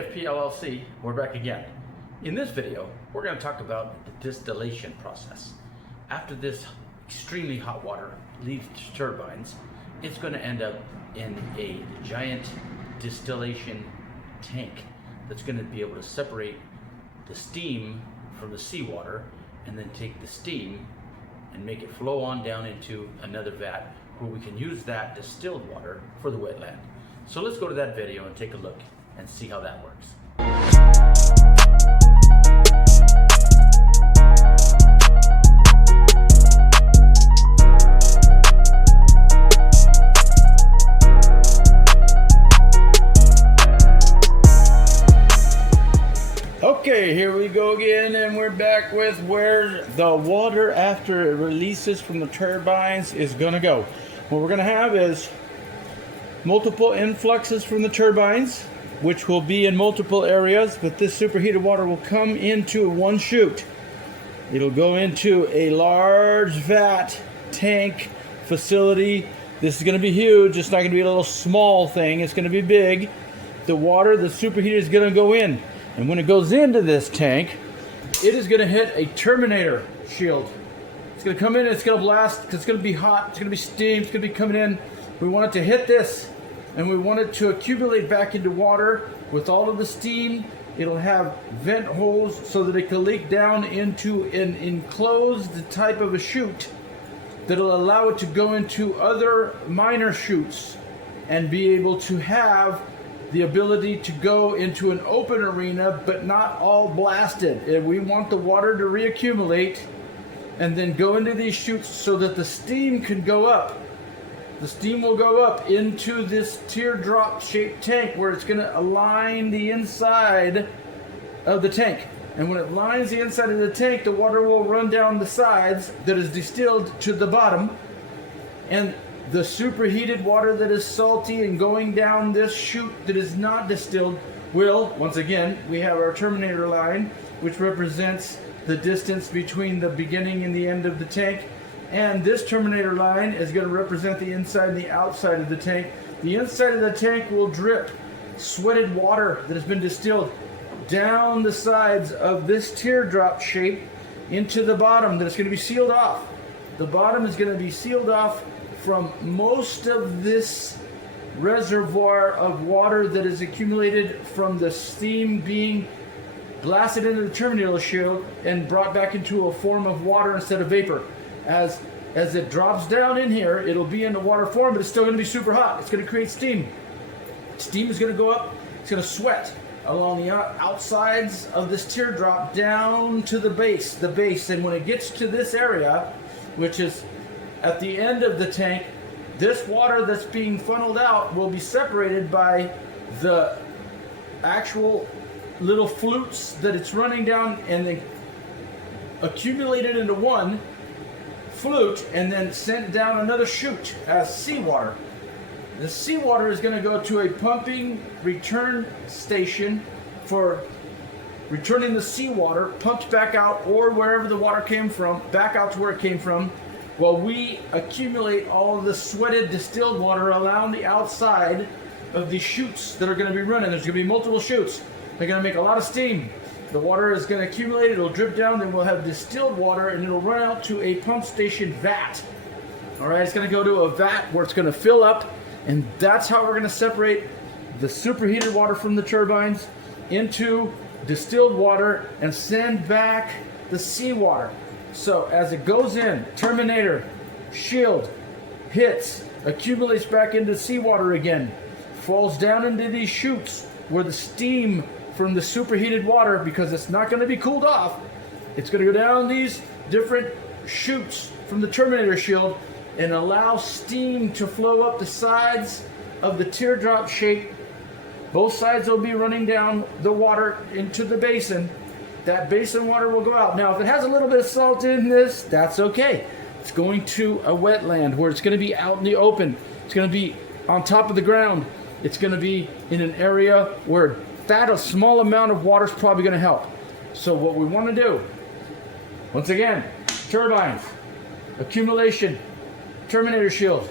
AFP LLC, we're back again. In this video, we're going to talk about the distillation process. After this extremely hot water leaves the turbines, it's going to end up in a giant distillation tank that's going to be able to separate the steam from the seawater and then take the steam and make it flow on down into another vat where we can use that distilled water for the wetland. So let's go to that video and take a look and see how that works. Okay, here we go again, and we're back with where the water after it releases from the turbines is going to go. What we're going to have is multiple influxes from the turbines, which will be in multiple areas, but this superheated water will come into one chute. It'll go into a large vat, tank, facility. This is going to be huge. It's not going to be a little small thing. It's going to be big. The water, the superheated, is going to go in. And when it goes into this tank, it is going to hit a terminator shield. It's going to come in and it's going to blast because it's going to be hot. It's going to be steam. It's going to be coming in. We want it to hit this, and we want it to accumulate back into water with all of the steam. It'll have vent holes so that it can leak down into an enclosed type of a chute that'll allow it to go into other minor chutes and be able to have the ability to go into an open arena, but not all blasted. And we want the water to reaccumulate and then go into these chutes so that the steam can go up. The steam will go up into this teardrop shaped tank where it's going to align the inside of the tank. And when it lines the inside of the tank, the water will run down the sides that is distilled to the bottom. And the superheated water that is salty and going down this chute that is not distilled will, once again, we have our terminator line, which represents the distance between the beginning and the end of the tank. And this terminator line is going to represent the inside and the outside of the tank. The inside of the tank will drip sweated water that has been distilled down the sides of this teardrop shape into the bottom that is going to be sealed off. The bottom is going to be sealed off from most of this reservoir of water that is accumulated from the steam being blasted into the terminator shield and brought back into a form of water instead of vapor. As it drops down in here, it'll be in the water form, but it's still going to be super hot. It's going to create steam. Steam is going to go up. It's going to sweat along the outsides of this teardrop down to the base. And when it gets to this area, which is at the end of the tank, this water that's being funneled out will be separated by the actual little flutes that it's running down and then accumulated into one flute and then sent down another chute as seawater. The seawater is going to go to a pumping return station for returning the seawater pumped back out, or wherever the water came from, back out to where it came from, while we accumulate all of the sweated distilled water around the outside of these chutes that are going to be running. There's going to be multiple chutes. They're going to make a lot of steam. The water is going to accumulate, it'll drip down, then we'll have distilled water, and it'll run out to a pump station vat. All right, it's going to go to a vat where it's going to fill up, and that's how we're going to separate the superheated water from the turbines into distilled water and send back the seawater. So as it goes in, terminator, shield, hits, accumulates back into seawater again, falls down into these chutes where the steam from the superheated water, because it's not going to be cooled off, it's going to go down these different chutes from the terminator shield and allow steam to flow up the sides of the teardrop shape. Both sides will be running down the water into the basin. That basin water will go out. Now, if it has a little bit of salt in this, that's okay. It's going to a wetland where it's going to be out in the open. It's going to be on top of the ground. It's going to be in an area where a small amount of water is probably going to help. So what we want to do, once again, turbines, accumulation, terminator shield,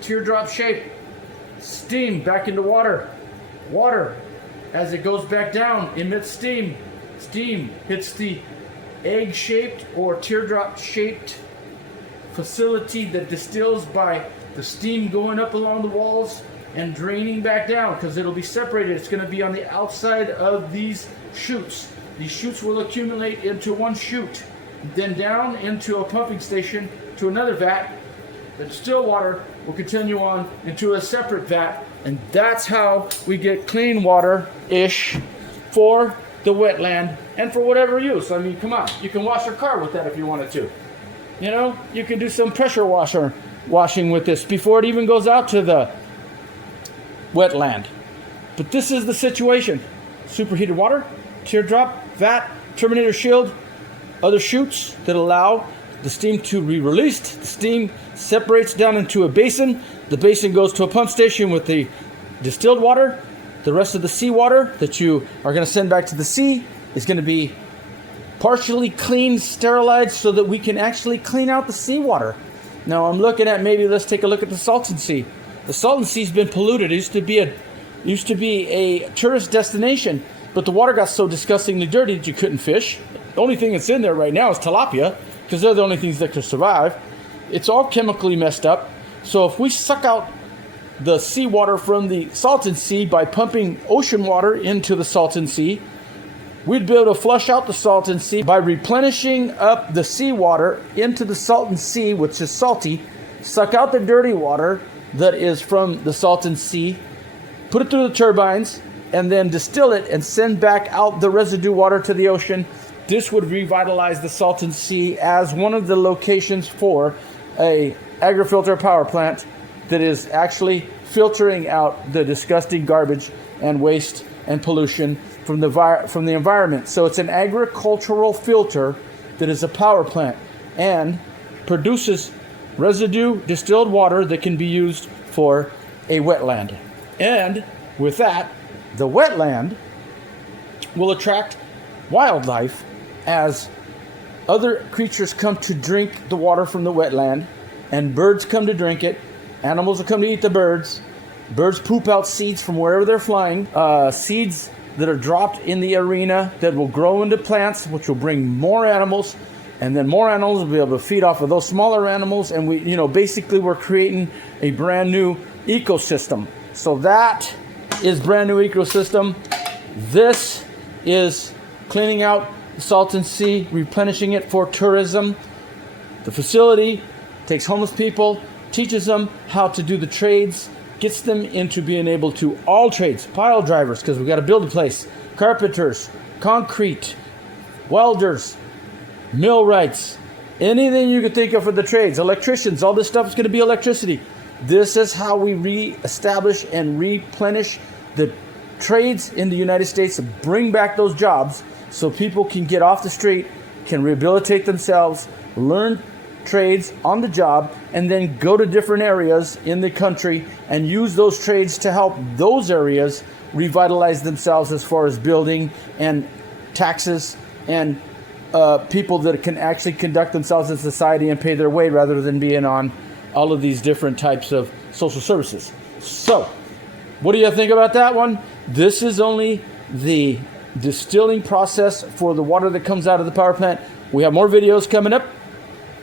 teardrop shape, steam back into water, as it goes back down, emits steam. Steam hits the egg-shaped or teardrop-shaped facility that distills by the steam going up along the walls and draining back down, because it'll be separated. It's going to be on the outside of these chutes. These chutes will accumulate into one chute, then down into a pumping station to another vat. The distilled water will continue on into a separate vat, and that's how we get clean water-ish for the wetland and for whatever use. I mean, come on, you can wash your car with that if you wanted to. You know, you can do some pressure washing with this before it even goes out to the wetland. But this is the situation. Superheated water, teardrop, vat, terminator shield, other chutes that allow the steam to be released. The steam separates down into a basin. The basin goes to a pump station with the distilled water. The rest of the seawater that you are going to send back to the sea is going to be partially cleaned, sterilized, so that we can actually clean out the seawater. Now I'm looking at, maybe let's take a look at the Salton Sea. The Salton Sea's been polluted. It used to be a tourist destination, but the water got so disgustingly dirty that you couldn't fish. The only thing that's in there right now is tilapia, because they're the only things that can survive. It's all chemically messed up. So if we suck out the seawater from the Salton Sea by pumping ocean water into the Salton Sea, we'd be able to flush out the Salton Sea by replenishing up the seawater into the Salton Sea, which is salty, suck out the dirty water that is from the Salton Sea, put it through the turbines, and then distill it and send back out the residue water to the ocean. This would revitalize the Salton Sea as one of the locations for a agrifilter power plant that is actually filtering out the disgusting garbage and waste and pollution from the environment. So it's an agricultural filter that is a power plant and produces residue distilled water that can be used for a wetland. And with that, the wetland will attract wildlife as other creatures come to drink the water from the wetland, and birds come to drink it. Animals will come to eat the birds. Birds poop out seeds from wherever they're flying. Seeds that are dropped in the arena that will grow into plants, which will bring more animals, and then more animals will be able to feed off of those smaller animals. And basically we're creating a brand new ecosystem. So that is brand new ecosystem. This is cleaning out the Salton Sea, replenishing it for tourism. The facility takes homeless people, teaches them how to do the trades, gets them into being able to all trades, pile drivers, because we've got to build a place, carpenters, concrete, welders, millwrights, anything you could think of for the trades, electricians, all this stuff is going to be electricity. This is how we reestablish and replenish the trades in the United States to bring back those jobs so people can get off the street, can rehabilitate themselves, learn trades on the job, and then go to different areas in the country and use those trades to help those areas revitalize themselves as far as building and taxes and people that can actually conduct themselves in society and pay their way rather than being on all of these different types of social services. So, what do you think about that one? This is only the distilling process for the water that comes out of the power plant. We have more videos coming up.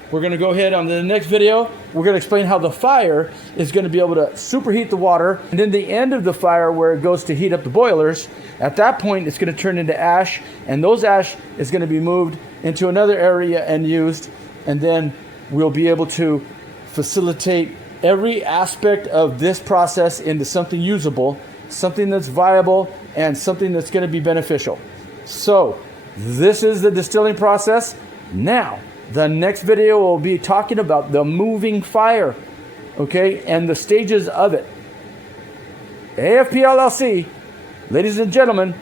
We're going to go ahead on the next video. We're going to explain how the fire is going to be able to superheat the water. And then the end of the fire where it goes to heat up the boilers, at that point it's going to turn into ash. And those ash is going to be moved into another area and used. And then we'll be able to facilitate every aspect of this process into something usable, something that's viable, and something that's going to be beneficial. So this is the distilling process. Now, the next video will be talking about the moving fire, okay, and the stages of it. AFP LLC, ladies and gentlemen,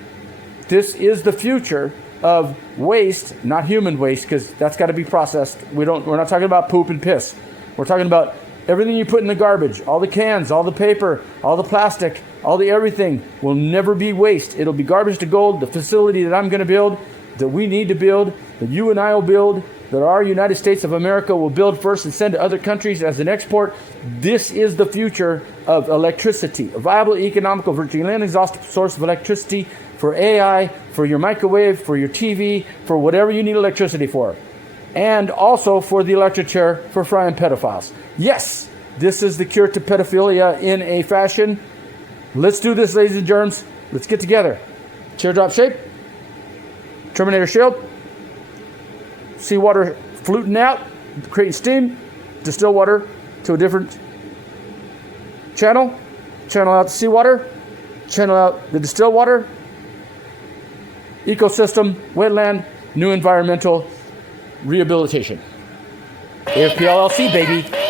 this is the future of waste, not human waste, because that's got to be processed. We're not talking about poop and piss. We're talking about everything you put in the garbage, all the cans, all the paper, all the plastic, all the everything will never be waste. It'll be garbage to gold. The facility that I'm going to build, that we need to build, that you and I will build, that our United States of America will build first and send to other countries as an export. This is the future of electricity, a viable, economical, virtually inexhaustible source of electricity for AI, for your microwave, for your TV, for whatever you need electricity for. And also for the electric chair for frying pedophiles. Yes, this is the cure to pedophilia in a fashion. Let's do this, ladies and germs. Let's get together. Teardrop shape, Terminator shield, seawater fluting out, creating steam, distill water to a different channel out the seawater, channel out the distilled water, ecosystem, wetland, new environmental rehabilitation. AFP LLC, baby.